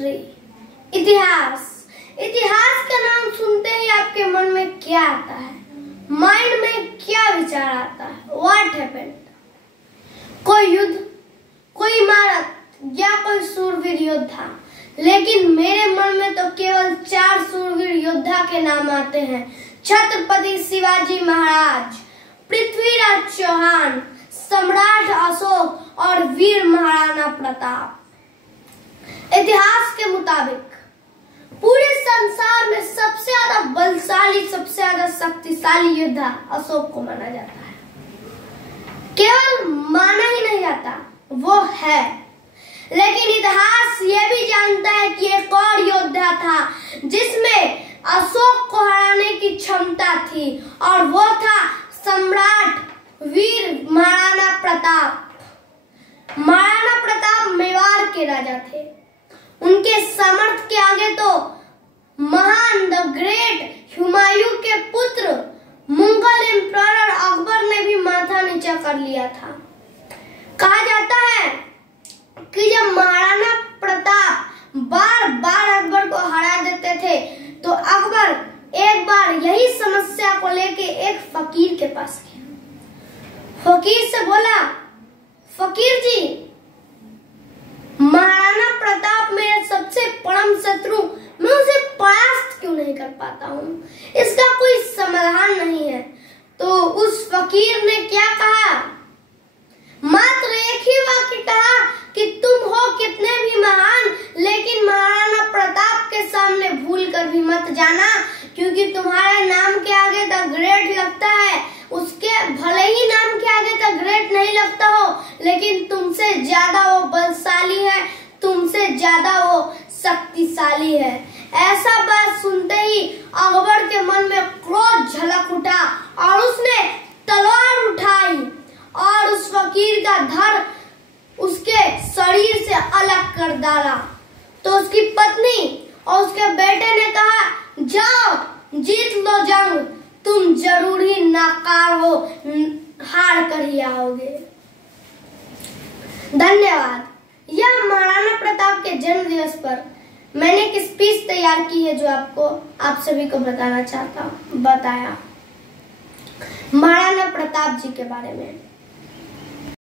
History, इतिहास। इतिहास का नाम सुनते ही आपके मन में क्या आता है? माइंड में क्या विचार आता है? What happened? कोई युद्ध, कोई इमारत या कोई सूरवीर योद्धा। लेकिन मेरे मन में तो केवल 4 सूरवीर योद्धा के नाम आते हैं। छत्रपति शिवाजी महाराज, पृथ्वीराज चौहान, सम्राट अशोक और वीर महाराणा प्रताप। इतिहास के मुताबिक पूरे संसार में सबसे ज्यादा बलशाली, सबसे ज्यादा शक्तिशाली योद्धा अशोक को माना जाता है। केवल माना ही नहीं जाता, वो है। लेकिन इतिहास ये भी जानता है कि एक और योद्धा था जिसमें अशोक को हराने की क्षमता थी, और वो था सम्राट वीर महाराणा प्रताप। महाराणा प्रताप मेवाड़ के राजा थे। उनके सामर्थ्य के आगे तो महान द ग्रेट हुमायूं के पुत्र मुगल एम्परर अकबर ने भी माथा नीचा कर लिया था। कहा जाता है कि जब महाराणा प्रताप बार बार अकबर को हरा देते थे तो अकबर एक बार यही समस्या को लेके एक फकीर के पास गया। फकीर से बोला, फकीर जी, महाराणा प्रताप मेरे सबसे परम शत्रु, मैं उसे परास्त क्यों नहीं कर पाता हूँ? इसका कोई समाधान नहीं है। तो उस फकीर ने क्या कहा? मात्र एक ही वाक्य कहा कि तुम हो कितने भी महान, लेकिन महाराणा प्रताप के सामने भूल कर भी मत जाना, क्योंकि तुम्हारे नाम के आगे द ग्रेट लगता है। उसके भले ही नाम के आगे द ग्रेट नहीं लगता हो, लेकिन तुमसे ज्यादा वो बलशाली है, तुमसे ज्यादा वो शक्तिशाली है। ऐसा बात सुनते ही अकबर के मन में क्रोध झलक उठा और उसने तलवार उठाई और उस फकीर का धड़ उसके शरीर से अलग कर डाला। तो उसकी पत्नी और उसके बेटे ने कहा, जाओ जीत लो जंग, तुम जरूर ही नाकाम हो, हार कर ही आओगे। धन्यवाद। यह महाराणा प्रताप के जन्म दिवस पर मैंने एक स्पीच तैयार की है जो आपको आप सभी को बताया महाराणा प्रताप जी के बारे में।